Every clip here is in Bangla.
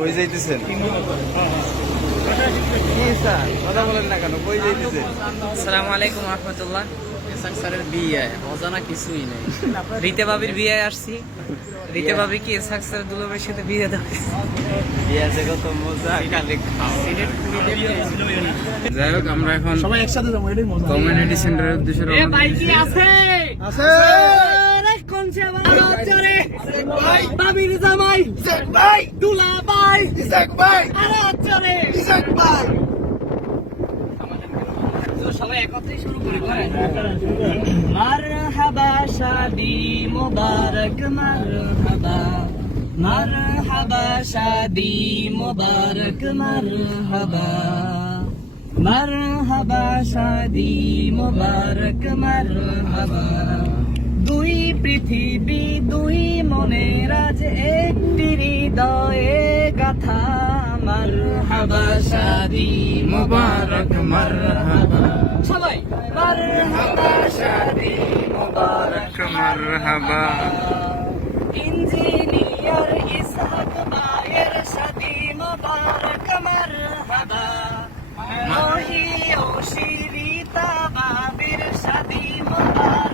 কই যাইতেছেন? কি স্যার? কথা বলেন না কেন কই যাইতেছেন? আসসালামু আলাইকুম রহমতুল্লাহ। এসাক স্যারের বিয়ে অজানা কিছুই নেই। রীতে বাবির বিয়ে আসছি। রীতে বাবি কি এসাক স্যার দুলাবের সাথে বিয়ে দেবে বিয়ে আছে কত মজা যাই হোক আমরা এখন সবাই একসাথে যাব এটাই মজা। কমিউনিটি সেন্টারের উদ্দেশ্যে আছে? আছে! বাবির জামাই। ভাই। দুলা ভাই। ভাই। আরে চলে ইসাক ভাই। সবাই একত্রে শুরু করি মারহাবা শাদি মুবারক মারহাবা। মারহাবা শাদি মুবারক মারহাবা। মারহাবা শাদি মুবারক মারহাবা। দুই পৃথিবী, দুই মনের আজ একটি হৃদয়ে গাথা। মারহাবা, শাদি মুবারক, মারহাবা। সবাই, মারহাবা, শাদি মুবারক, মারহাবা। ইঞ্জিনিয়ার ইসহাক ভাইয়ের শাদি মুবারক, মারহাবা। মহিয়সী রীতা বাবির শাদি মুবারক।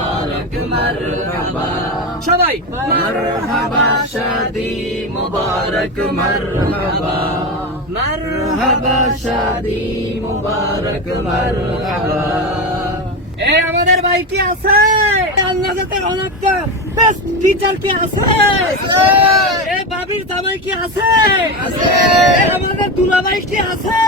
মোবারক মারহাবা। সবাই। মারহাবা শাদি মোবারক মারহাবা। মারহাবা শাদি মোবারক মারহাবা। এ আমাদের ভাই কি আছে। আল্লাহ যাতে অনেক বেস্ট টিচার কি আছে। এ বাবির জামাই কি আছে আমাদের দুলাভাই কি আছে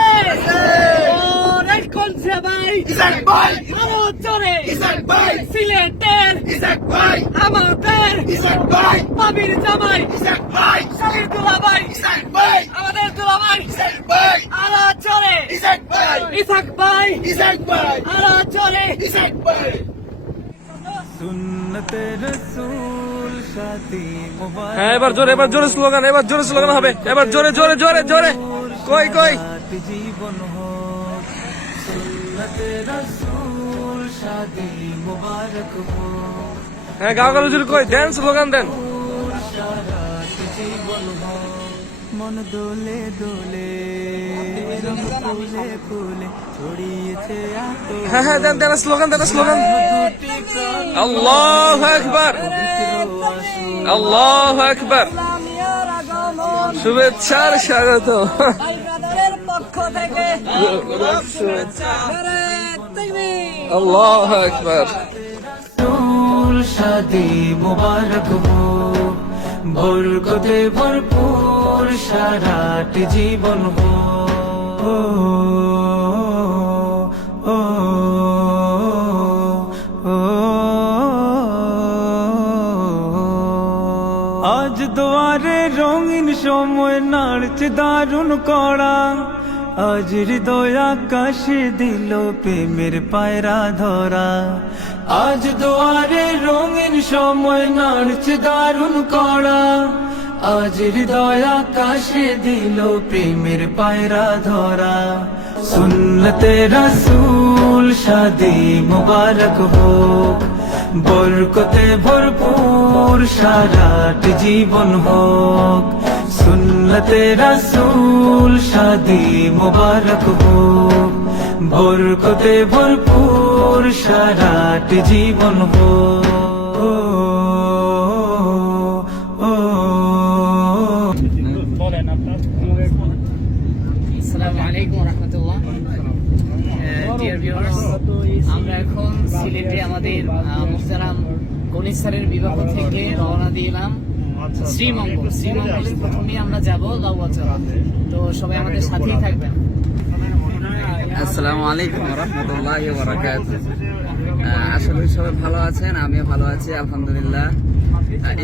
কোনছে ভাই ইসাক ভাই। আরও জোরে। ইসাক ভাই। সিলেটের ইসাক ভাই। আমাদের ইসাক ভাই। বাবির জামাই। ইসাক ভাই। শালির দুলাভাই। ইসাক ভাই। আমাদের দুলাভাই। ইসাক ভাই। আরও জোরে ইসাক ভাই। ইসাক ভাই। ইসাক ভাই। আরও জোরে ইসাক ভাই। সুন্নতে রসুল শাদি মুবারক। হ্যাঁ এবার জোরে এবার জোরে স্লোগান এবার জোরে স্লোগান হবে। এবার জোরে জোরে জোরে জোরে। কই কই? জীবন হোক সুন্নতে রসুল শাদি মুবারক হোক। হ্যাঁ গাও গালো জোরে কই? দেন স্লোগান দেন। জীবন হোক মন দোলে দোলে ফুলে ফুলে ছড়িয়েছে হ্যাঁ হ্যাঁ দেন দেন স্লোগান দেন স্লোগান আল্লাহ আকবার। আল্লাহ আকবার। শুভেচ্ছার স্বাগত। পক্ষ থেকে শুভেচ্ছা নারে তাকবীর আল্লাহ আকবার মুবারক হো বরকতে ভরপুর সারাটি জীবন হো। আজ দুয়ারে রঙিন সময় নাড়ছে দারুণ করা আজ হৃদয় আকাশে দিল প্রেমের পায়রা ধরা। আজ দুয়ারে রঙিন সময় নাড়ছে দারুণ করা আজ হৃদয় আকাশে দিল প্রেমের পায়রা ধরা। সুন্নতে রসুল শাদি মুবারক হোক, বরকতে ভরপুর সারাট জীবন হোক। সুন্নতে রসুল শাদি মুবারক হোক। বরকতে ভরপুর সারাট জীবন হোক ও, ও, ও আসসালামু আলাইকুম রহমতুল্লাহ। ডিয়ার ভিউয়ার্স আমরা এখন সিলেটে আমাদের স্যারের বিবাহ থেকে রওনা দিলাম শ্রীমঙ্গল। শ্রীমঙ্গলে প্রথমেই আমরা যাব লাউয়াচড়া তো সবাই আমাদের সাথেই থাকবেন। আসসালামু আলাইকুম রহমতুল্লাহ বারাকাত করি সবাই ভালো আছেন আমিও ভালো আছি আলহামদুলিল্লাহ।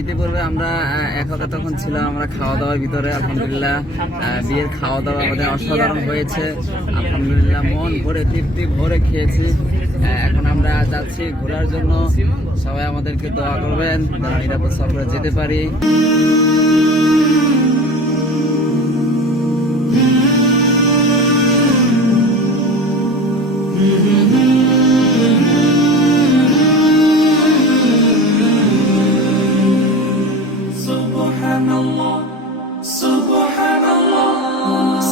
ইতিপূর্বে আমরা আহ, এক হবে তখন ছিলাম আমরা খাওয়া দাওয়ার ভিতরে আলহামদুলিল্লাহ। বিয়ের খাওয়া দাওয়া আমাদের অসাধারণ হয়েছে। আলহামদুলিল্লাহ মন ভরে তৃপ্তি ভরে খেয়েছি। এখন আমরা যাচ্ছি ঘোরার জন্য। সবাই আমাদেরকে দোয়া করবেন নিরাপদ সফরে যেতে পারি।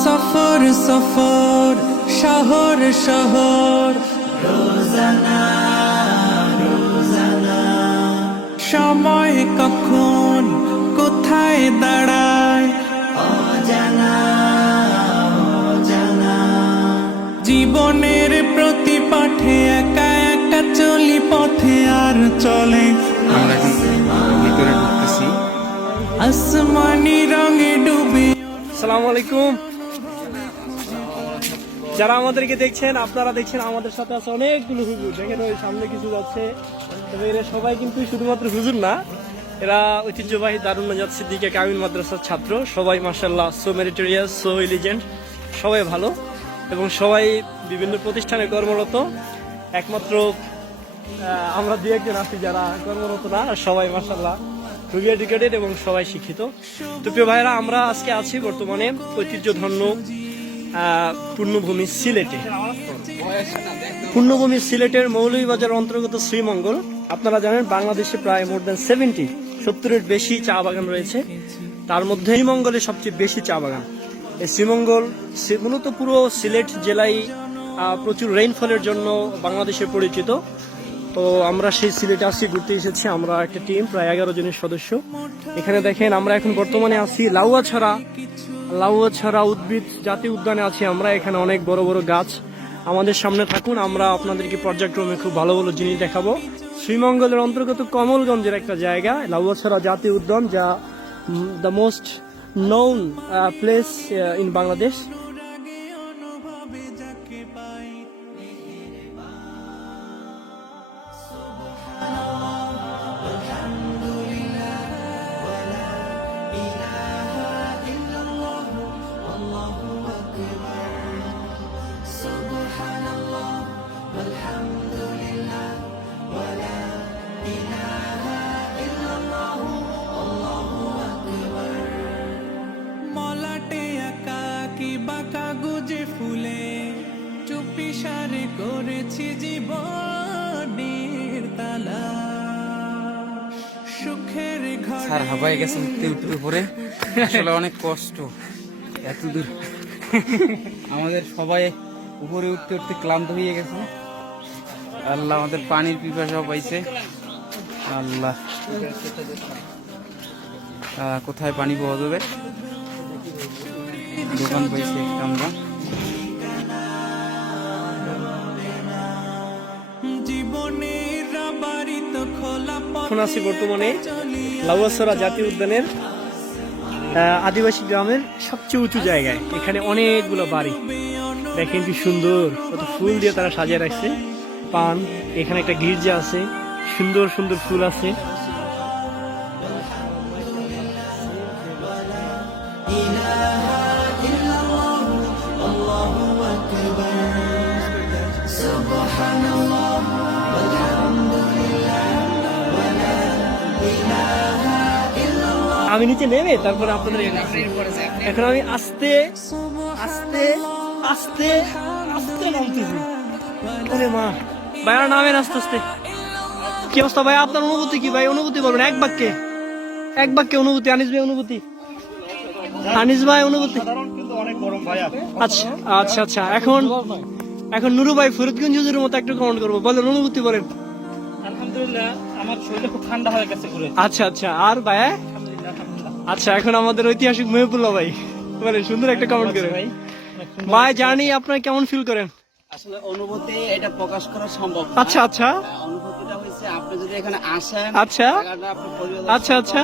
সফর সফর শহর শহর। রোজানা রোজানা। সময় কখন জীবনের প্রতি পাঠে একা একা চলি পথে আর চলে। আমরা এখন ভিতরে ঢুকতেছি। আসমানি রঙে ডুবে আসসালামু আলাইকুম। যারা আমাদেরকে দেখছেন আপনারা দেখছেন আমাদের সাথে আছে অনেকগুলো হুজুর। দেখেন ওই সামনে কিছু যাচ্ছে। তবে এরা সবাই কিন্তু শুধুমাত্র হুজুর না এরা ঐতিহ্যবাহী দারুণ নাজাদ সিদ্দিকে কামিল মাদ্রাসার ছাত্র। সবাই মার্শাল্লাহ সো মেরিটোরিয়াস সো ইলিজেন্ট সবাই ভালো। এবং সবাই বিভিন্ন প্রতিষ্ঠানে কর্মরত। একমাত্র আমরা দু একজন আছি যারা কর্মরত না সবাই মার্শাল্লাহ খুবই এডুকেটেড এবং সবাই শিক্ষিত। তো প্রিয় ভাইরা আমরা আজকে আছি বর্তমানে ঐতিহ্যধন্য পূর্ণভূমি সিলেটে। পূর্ণভূমি সিলেটের মৌলভীবাজার অন্তর্গত শ্রীমঙ্গল। আপনারা জানেন, বাংলাদেশে প্রায় মোর দেন সেভেন্টি সত্তরের বেশি চা বাগান রয়েছে। তার মধ্যে শ্রীমঙ্গলে সবচেয়ে বেশি চা বাগান। শ্রীমঙ্গল মূলত পুরো সিলেট জেলায় প্রচুর রেইনফলের জন্য বাংলাদেশে পরিচিত। তো আমরা সেই সিলেটে আসছি ঘুরতে এসেছি। আমরা একটা টিম প্রায় এগারো জনের সদস্য। এখানে দেখেন, আমরা এখন বর্তমানে আছি লাউয়াছড়া। লাউয়াছড়া উদ্ভিদ জাতীয় উদ্যানে আছি আমরা। এখানে অনেক বড় বড় গাছ। আমাদের সামনে থাকুন, আমরা আপনাদেরকে পর্যায়ক্রমে খুব ভালো ভালো জিনিস দেখাবো। শ্রীমঙ্গলের অন্তর্গত কমলগঞ্জের একটা জায়গা, লাউয়াছড়া জাতীয় উদ্যান, যা the most known place in Bangladesh মলাটে স্যার হাবাই গেছে উঠতে উঠতে উপরে আসলে অনেক কষ্ট। এত দূর। আমাদের সবাই উপরে উঠতে উঠতে ক্লান্ত হয়ে গেছে। আল্লাহ আমাদের পানির পিপাসাও পাইছে। আল্লাহ। কোথায় পানি পাওয়া যাবে? দোকান পাইছি একটা আমরা। জীবনের বাড়ি তো খোলা এখন আছি বর্তমানে। লাউয়াছড়া জাতীয় উদ্যানের আদিবাসী গ্রামের সবচেয়ে উঁচু জায়গায়। এখানে অনেকগুলো বাড়ি। দেখেন কি সুন্দর, কত ফুল দিয়ে তারা সাজিয়ে রাখছে। পান, এখানে একটা গির্জা আছে। সুন্দর সুন্দর ফুল আছে। আমি নিচে নেমে তারপরে আপনাদের এখন আমি আস্তে আস্তে আস্তে আস্তে নামতেছি। আরে মা। ভাইয়া নামেন আস্তে আস্তে। কি অবস্থা ভাই? আপনার অনুভূতি কি ভাই? অনুভূতি বলবেন এক বাক্যে। এক বাক্যে অনুভূতি আনিস ভাই অনুভূতি। আনিস ভাই অনুভূতি। আচ্ছা আচ্ছা আচ্ছা। এখন এখন নুরু ভাই ফরিদগঞ্জ হুজুরের মতো একটু কমেন্ট করব। বলেন অনুভূতি বলেন। আলহামদুলিল্লাহ আমার শরীরটা খুব ঠান্ডা হয়ে গেছে আচ্ছা আচ্ছা। আর ভাই আচ্ছা এখন আমাদের ঐতিহাসিক মেহবুল্লাহ ভাই মানে সুন্দর একটা কমেন্ট করে ভাই জানি আপনার কেমন ফিল করেন? আসলে অনুভূতি এটা প্রকাশ করা সম্ভব আচ্ছা আচ্ছা। অনুভূতিটা হচ্ছে আপনি যদি এখানে আসেন আচ্ছা। আচ্ছা, আচ্ছা।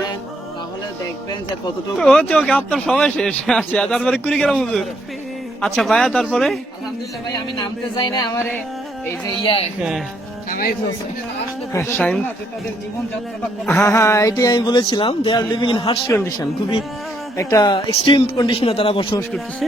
তাহলে দেখবেন যে কতটুকু ও চোখে আপনার সময় শেষ। আচ্ছা তারপরে কুড়িগ্রাম হুজুর। আচ্ছা ভাইয়া তারপরে? আলহামদুলিল্লাহ ভাই আমি নামতে যাই না আমারে এই যে ইয়া হ্যাঁ হ্যাঁ হ্যাঁ এটাই আমি বলেছিলাম they are living in harsh condition খুবই একটা এক্সট্রিম কন্ডিশনে তারা বসবাস করতেছে।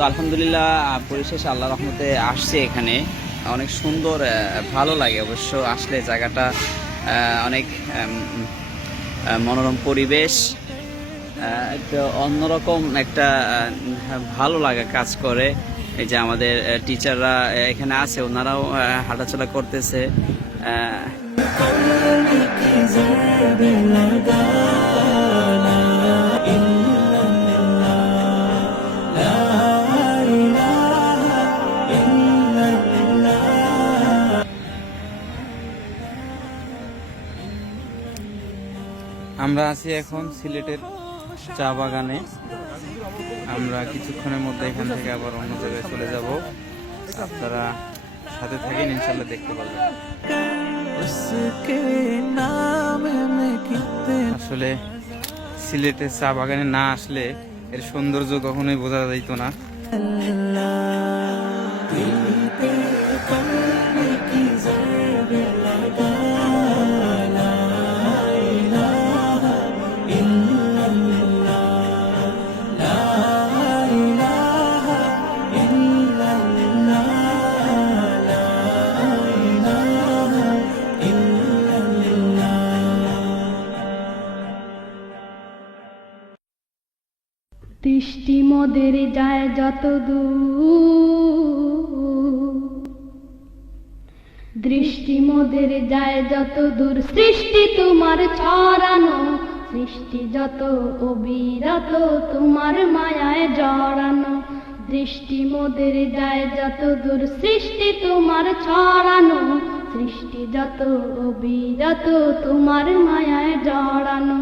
তো আলহামদুলিল্লাহ পরিশেষে আল্লাহ রহমতে আসছে এখানে। অনেক সুন্দর ভালো লাগে অবশ্য আসলে জায়গাটা অনেক মনোরম পরিবেশ একটা অন্যরকম একটা ভালো লাগা কাজ করে। এই যে আমাদের টিচাররা এখানে আছে, ওনারাও হাঁটাচলা করতেছে। আছি এখন সিলেটের চা বাগানে। আমরা কিছুক্ষণের মধ্যে এখান থেকে আবার অন্য জায়গায় চলে যাব। আপনারা সাথে থাকেন ইনশাল্লাহ দেখতে পারবেন। আসলে সিলেটের চা বাগানে না আসলে এর সৌন্দর্য কখনোই বোঝা যাইত না। দৃষ্টি মোদের যায় যত দৃষ্টি মোদের যায় যত দূর সৃষ্টি তোমার ছড়ানো, সৃষ্টি যত অবিরত, তোমার মায়ায় জড়ানো। দৃষ্টি মোদের যায় যত দূর সৃষ্টি তোমার ছড়ানো, সৃষ্টি যত অবিরত, তোমার মায়ায় জড়ানো।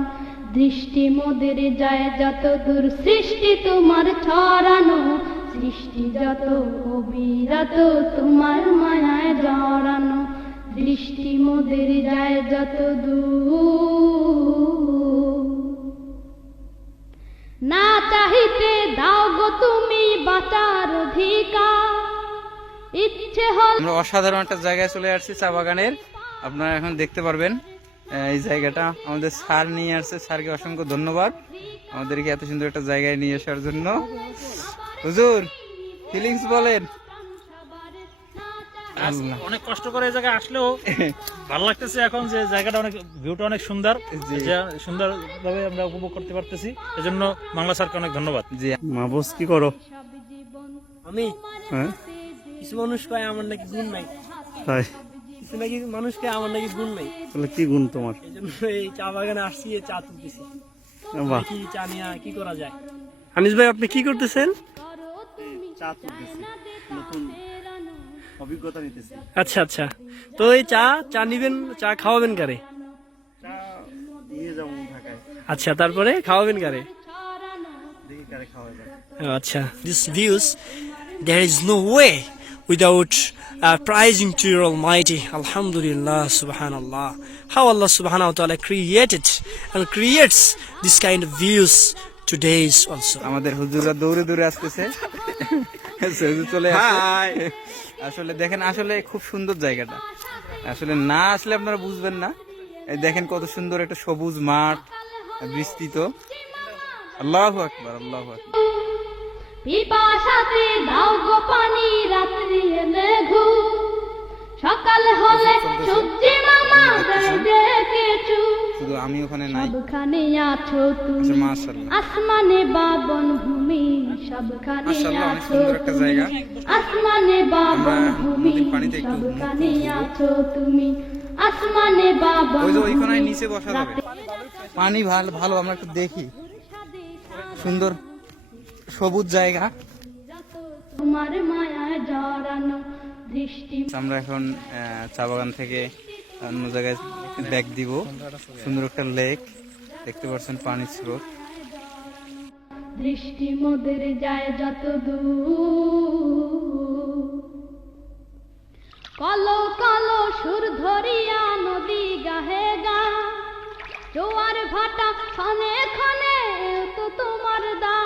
দৃষ্টি মোদের যায় যত দূর, সৃষ্টি তোমার ছড়ানো। সৃষ্টি যত অবিরত তোমার মায়ায় জড়ানো। দৃষ্টি মোদের যায় যত দূর। না চাহিতে দাও গো তুমি বাঁচার অধিকার। ইচ্ছে হল আমরা অসাধারণ একটা জায়গায় চলে আসছি চা বাগানের। আপনারা এখন দেখতে পারবেন এই জায়গাটা আমাদের স্যার নিয়ে আসছে। স্যারকে অসংখ্য ধন্যবাদ আমাদেরকে এত সুন্দর একটা জায়গায় নিয়ে আসার জন্য। হুজুর ফিলিংস বলেন। অনেক কষ্ট করে এই জায়গায় আসলেও ভালো লাগতেছে এখন যে জায়গাটা অনেক ভিউটা অনেক সুন্দর। সুন্দর ভাবে আমরা উপভোগ করতে পারতেছি। এজন্য বাংলা স্যারকে অনেক ধন্যবাদ। জি। মাহবুস কি করো? আমি হ্যাঁ? কিছু মানুষ কয় আমার নাকি গুণ নাই। তাই। বলতেছি নাকি মানুষকে আমার নাকি গুণ নাই। তাহলে কি গুণ তোমার? এই জন্য এই চা বাগানে আসছি চা তুলতেছি। বাহ। কি চা নিয়ে কি করা যায়? আনিস ভাই আপনি কি করতেছেন? চা তুলতেছি। নতুন অভিজ্ঞতা নিতেছি। আচ্ছা আচ্ছা। তো এই চা চা নিবেন চা খাওয়াবেন কারে? চা নিয়ে যাব ঢাকায়। আচ্ছা তারপরে খাওয়াবেন কারে? দেখি কারে খাওয়া যায়। acha. These views, there is no way without uh, praising to your Almighty. Alhamdulillah, Subhanallah. How Allah Subhanahu wa Taala created and creates this kind of views todays also. আমাদের হুজুররা দৌড়ে দৌড়ে আসতেছে চলে আসলে দেখেন আসলে খুব সুন্দর জায়গাটা আসলে না আসলে আপনারা বুঝবেন না দেখেন কত সুন্দর একটা সবুজ মাঠ বিস্তৃত আল্লাহ আকবার আল্লাহ আকবার পিপাসাতে দাও গো পানি রাত্রি এলে ঘুম সকাল হলে সূর্যি মামা দেয় ডেকেছু শুধু আমি ওখানে নাই। সবখানে আছো আচ্ছা তুমি। আসমানে বাবন ভূমি সবখানে আছো একটা তুমি। জায়গা। আসমানে সবখানে আছো তুমি। আসমানে বাবন ওই যে ওইখানে নিচে বসা যাবে। পানি ভালো ভালো আমরা একটু দেখি। সুন্দর। সবুজ জায়গা। আমরা এখন চা বাগান থেকে অন্য জায়গায় ব্যাগ দিব। সুন্দর একটা লেক দেখতে পাচ্ছেন পানির স্রোত দৃষ্টি মোদের যায় যত কলো কলো সুর ধরিয়া নদী গাহে গা। জোয়ার ভাটা ক্ষণে ক্ষণে তো তোমার দা